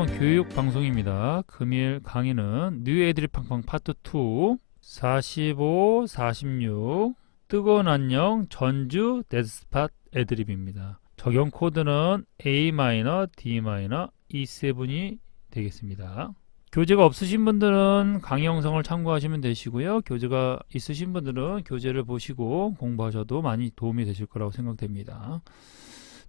스마트폰 교육 방송입니다. 금일 강의는 뉴 애드립 팡팡 파트 2 45, 46 뜨거운 안녕 전주 데드스팟 애드립입니다. 적용 코드는 A 마이너, D 마이너, E7이 되겠습니다. 교재가 없으신 분들은 강의 영상을 참고하시면 되시고요. 교재가 있으신 분들은 교재를 보시고 공부하셔도 많이 도움이 되실 거라고 생각됩니다.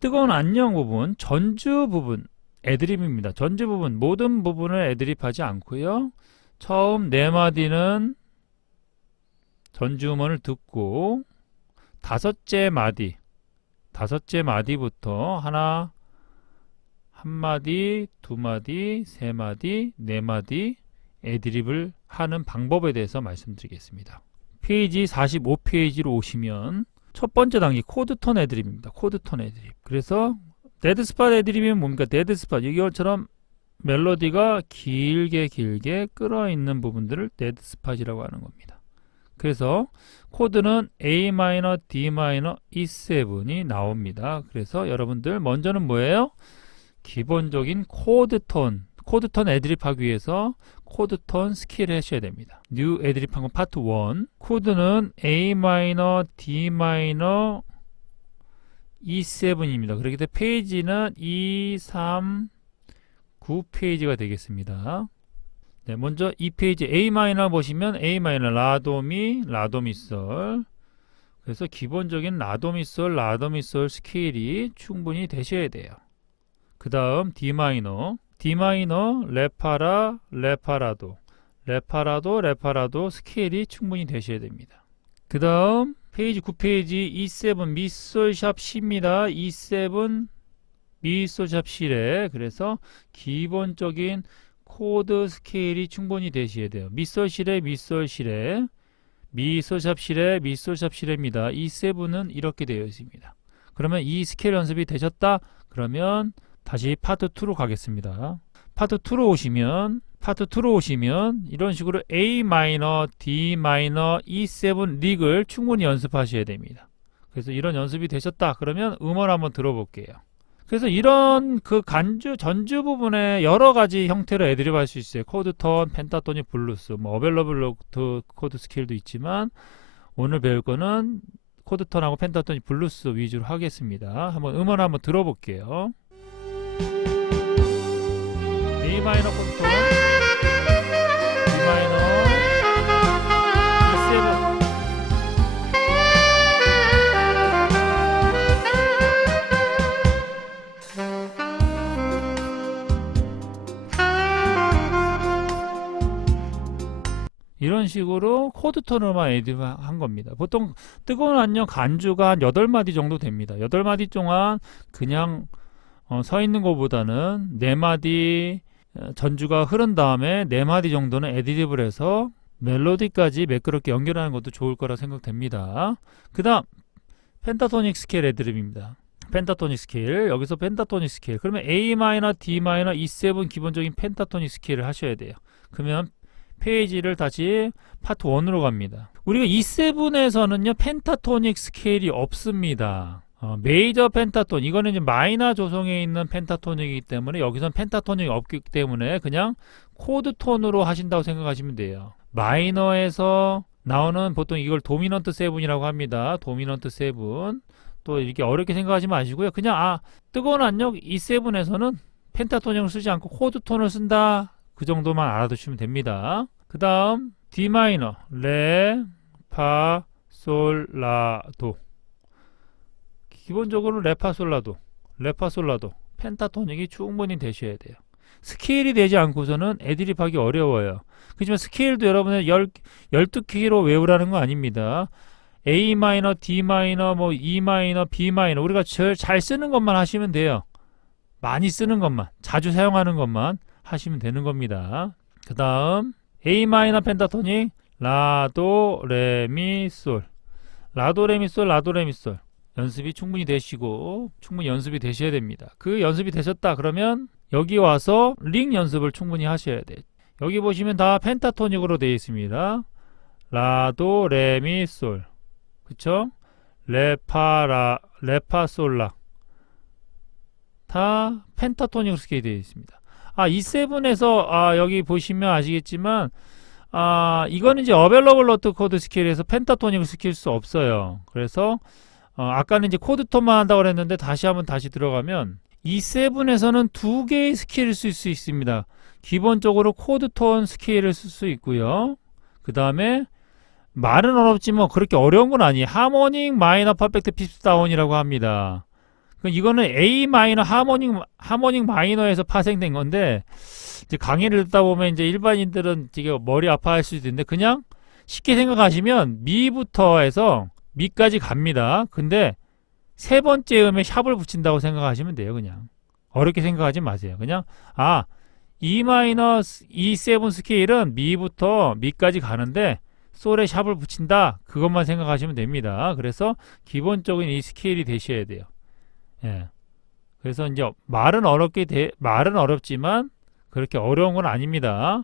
뜨거운 안녕 부분, 전주 부분, 애드립입니다. 전주 부분, 모든 부분을 애드립하지 않고요. 처음 네 마디는 전주 음원을 듣고 다섯째 마디, 다섯째 마디부터 하나, 한 마디, 두 마디, 세 마디, 네 마디 애드립을 하는 방법에 대해서 말씀드리겠습니다. 페이지 45페이지로 오시면 첫 번째 단계 코드톤 애드립입니다. 코드톤 애드립. 그래서 데드스팟 애드립이면 뭡니까? 데드스팟 이것처럼 멜로디가 길게 길게 끌어있는 부분들을 데드스팟이라고 하는 겁니다. 그래서 코드는 A 마이너, D 마이너, E7이 나옵니다. 그래서 여러분들 먼저는 뭐예요? 기본적인 코드 톤, 코드 톤 애드립 하기 위해서 코드 톤 스킬 하셔야 됩니다. 뉴 애드립 한건 파트 1. 코드는 A 마이너, D 마이너, E7입니다. 그렇기 때문에 페이지는 2, 3, 9페이지가 되겠습니다. 네, 먼저 이 페이지 A 마이너 보시면 A 마이너 라도미, 라도미솔. 그래서 기본적인 라도미솔, 라도미솔 스케일이 충분히 되셔야 돼요. 그 다음 D 마이너, D 마이너, 레파라, 레파라도, 레파라도, 레파라도 스케일이 충분히 되셔야 됩니다. 그 다음 페이지 9페이지 E7 미솔샵 C입니다. E7 미솔샵 C래 그래서 기본적인 코드 스케일이 충분히 되셔야 돼요. 미솔실에 미솔실에 미솔샵실에 미솔샵실입니다. E7은 이렇게 되어 있습니다. 그러면 이 스케일 연습이 되셨다? 그러면 다시 파트 2로 가겠습니다. 파트 2로 오시면 파트 2로 오시면 이런 식으로 A 마이너, D 마이너, E7 릭을 충분히 연습하셔야 됩니다. 그래서 이런 연습이 되셨다. 그러면 음원 한번 들어볼게요. 그래서 이런 그 간주 전주 부분에 여러 가지 형태로 애드립 할 수 있어요. 코드톤, 펜타토닉, 블루스, 뭐 어벨러블 코드 스케일도 있지만 오늘 배울 거는 코드톤하고 펜타토닉, 블루스 위주로 하겠습니다. 한번 음원 한번 들어볼게요. 마이너 코드톤, D 마이너, E7 이런 식으로 코드 톤으로만 에디한 겁니다. 보통 뜨거운 안녕 간주가 한 8마디 정도 됩니다. 8마디 동안 그냥 어, 서 있는 것보다는 4마디 어, 전주가 흐른 다음에 4마디 정도는 에디립을 해서 멜로디까지 매끄럽게 연결하는 것도 좋을 거라 생각됩니다. 그 다음 펜타토닉 스케일 애드립입니다. 펜타토닉 스케일 여기서 펜타토닉 스케일 그러면 A 마이너, D 마이너, E7 기본적인 펜타토닉 스케일을 하셔야 돼요. 그러면 페이지를 다시 파트 1으로 갑니다. 우리가 E7에서는요 펜타토닉 스케일이 없습니다. 어, 메이저 펜타톤 이거는 이제 마이너 조성에 있는 펜타토닉이기 때문에 여기선 펜타토닉이 없기 때문에 그냥 코드 톤으로 하신다고 생각하시면 돼요. 마이너에서 나오는 보통 이걸 도미넌트 세븐이라고 합니다. 도미넌트 세븐 또 이렇게 어렵게 생각하지 마시고요. 그냥 아 뜨거운 압력 E7에서는 펜타토닉을 쓰지 않고 코드 톤을 쓴다. 그 정도만 알아두시면 됩니다. 그 다음 D 마이너 레, 파, 솔, 라, 도 기본적으로 레파솔라도 레파솔라도 펜타토닉이 충분히 되셔야 돼요. 스케일이 되지 않고서는 애드립 하기 어려워요. 그렇지만 스케일도 여러분의 10, 12키로 외우라는 거 아닙니다. A 마이너, D 마이너, 뭐 E 마이너, B 마이너 우리가 제일 잘 쓰는 것만 하시면 돼요. 많이 쓰는 것만, 자주 사용하는 것만 하시면 되는 겁니다. 그 다음 A 마이너 펜타토닉 라도 레미 솔 라도 레미 솔 라도 레미 솔 연습이 충분히 되시고 충분히 연습이 되셔야 됩니다. 그 연습이 되셨다 그러면 여기 와서 링 연습을 충분히 하셔야 돼요. 여기 보시면 다 펜타토닉으로 되어 있습니다. 라도 레미 솔 그쵸? 레파라 레파솔라 다 펜타토닉으로 스케일 되어 있습니다. 아, E7에서 아, 여기 보시면 아시겠지만 아, 이거는 이제 어벨러블 노트 코드 스케일에서 펜타토닉을 시킬 수 없어요. 그래서 어, 아까는 이제 코드톤만 한다고 그랬는데 다시 한번 다시 들어가면 E7에서는 두 개의 스케일을 쓸 수 있습니다. 기본적으로 코드톤 스케일을 쓸 수 있고요. 그 다음에 말은 어렵지만 그렇게 어려운 건 아니에요. 하모닉 마이너 퍼펙트 피스 다운이라고 합니다. 그 이거는 A 마이너 하모닉 하모닉 마이너에서 파생된 건데 이제 강의를 듣다 보면 이제 일반인들은 되게 머리 아파할 수도 있는데 그냥 쉽게 생각하시면 미부터 해서 미까지 갑니다. 근데 세 번째 음에 샵을 붙인다고 생각하시면 돼요. 그냥 어렵게 생각하지 마세요. 그냥 아 E 마이너 E7 스케일은 미부터 미까지 가는데 솔에 샵을 붙인다. 그것만 생각하시면 됩니다. 그래서 기본적인 이 스케일이 되셔야 돼요. 예. 그래서 이제 말은 어렵게 돼, 말은 어렵지만 그렇게 어려운 건 아닙니다.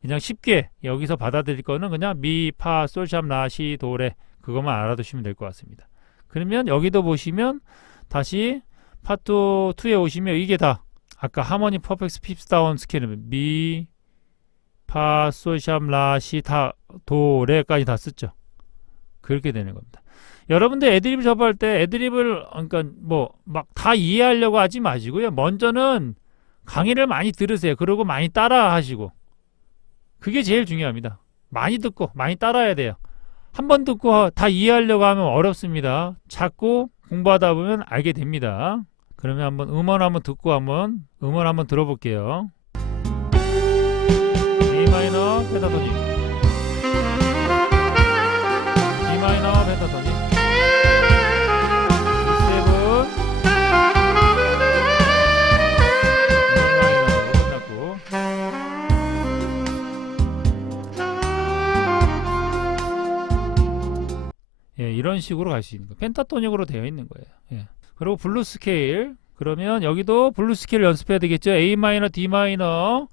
그냥 쉽게 여기서 받아들일 거는 그냥 미, 파, 솔, 샵, 라, 시, 도레 그것만 알아두시면 될 것 같습니다. 그러면 여기도 보시면 다시 파트 2에 오시면 이게 다 아까 하모니 퍼펙트 핍스 다운 스케일은 미, 파, 솔, 샵, 라, 시, 다, 도, 레까지 다 썼죠. 그렇게 되는 겁니다. 여러분들 애드립 접할 때 애드립을 그러니까 뭐 막 다 이해하려고 하지 마시고요. 먼저는 강의를 많이 들으세요. 그리고 많이 따라 하시고 그게 제일 중요합니다. 많이 듣고 많이 따라야 돼요. 한 번 듣고 다 이해하려고 하면 어렵습니다. 자꾸 공부하다 보면 알게 됩니다. 그러면 한번 음원 한번 듣고 한번 음원 한번 들어볼게요. A 마이너 펜타토닉 D 마이너 펜타토닉 이런 식으로 갈 수 있는 거. 펜타토닉으로 되어 있는 거예요. 예. 그리고 블루 스케일. 그러면 여기도 블루 스케일 연습해야 되겠죠. A 마이너, D 마이너,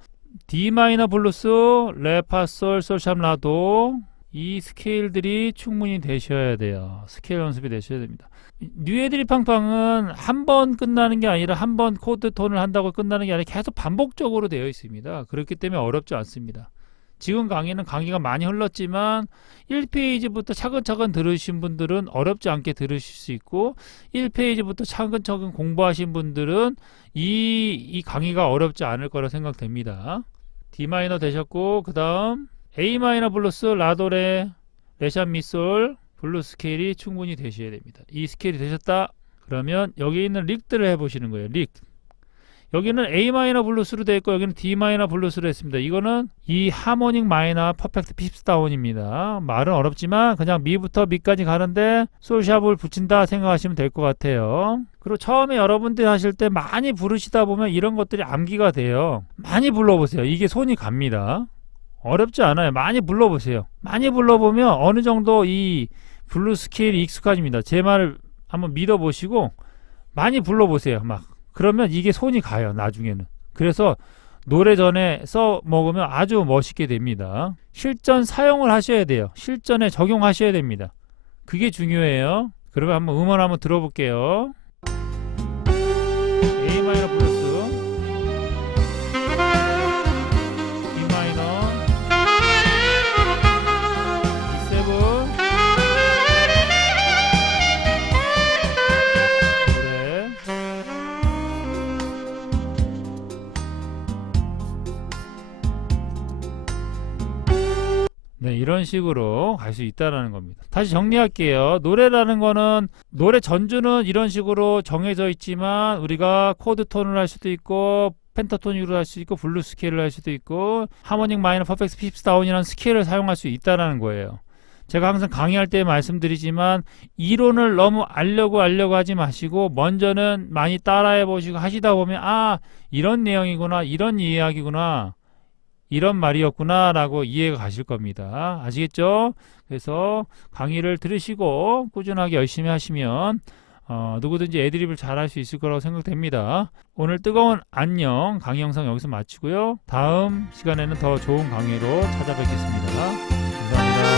D 마이너 블루스, 레파솔, 솔샵 라도 이 스케일들이 충분히 되셔야 돼요. 스케일 연습이 되셔야 됩니다. 뉴에드리 팡팡은 한 번 끝나는 게 아니라 한 번 코드 톤을 한다고 끝나는 게 아니라 계속 반복적으로 되어 있습니다. 그렇기 때문에 어렵지 않습니다. 지금 강의는 강의가 많이 흘렀지만 1페이지부터 차근차근 들으신 분들은 어렵지 않게 들으실 수 있고 1페이지부터 차근차근 공부하신 분들은 이, 이 강의가 어렵지 않을 거라 생각됩니다. D 마이너 되셨고 그 다음 A 마이너 블루스 라도레 레샵 미솔 블루 스케일이 충분히 되셔야 됩니다. 이 스케일이 되셨다 그러면 여기 있는 릭들을 해보시는 거예요. 릭 여기는 A 마이너 블루스로 되어 있고 여기는 D 마이너 블루스로 했습니다. 이거는 이 하모닉 마이너 퍼펙트 핍스 다운입니다. 말은 어렵지만 그냥 미부터 미까지 가는데 솔샵을 붙인다 생각하시면 될 것 같아요. 그리고 처음에 여러분들이 하실 때 많이 부르시다 보면 이런 것들이 암기가 돼요. 많이 불러보세요. 이게 손이 갑니다. 어렵지 않아요. 많이 불러보세요. 많이 불러보면 어느 정도 이 블루 스케일이 익숙해집니다. 제 말을 한번 믿어보시고 많이 불러보세요. 막 그러면 이게 손이 가요. 나중에는. 그래서 노래 전에 써 먹으면 아주 멋있게 됩니다. 실전 사용을 하셔야 돼요. 실전에 적용하셔야 됩니다. 그게 중요해요. 그러면 한번 음원 한번 들어볼게요. A 마이너 네, 이런 식으로 갈 수 있다라는 겁니다. 다시 정리할게요. 노래라는 거는 노래 전주는 이런 식으로 정해져 있지만 우리가 코드 톤을 할 수도 있고 펜타토닉으로 할 수 있고 블루 스케일을 할 수도 있고 하모닉 마이너 퍼펙트 핍스 다운이라는 스케일을 사용할 수 있다라는 거예요. 제가 항상 강의할 때 말씀드리지만 이론을 너무 알려고 알려고 하지 마시고 먼저는 많이 따라해 보시고 하시다 보면 아 이런 내용이구나 이런 이야기구나 이런 말이었구나 라고 이해가 가실 겁니다. 아시겠죠? 그래서 강의를 들으시고 꾸준하게 열심히 하시면 어, 누구든지 애드립을 잘할 수 있을 거라고 생각됩니다. 오늘 뜨거운 안녕 강의 영상 여기서 마치고요. 다음 시간에는 더 좋은 강의로 찾아뵙겠습니다. 감사합니다.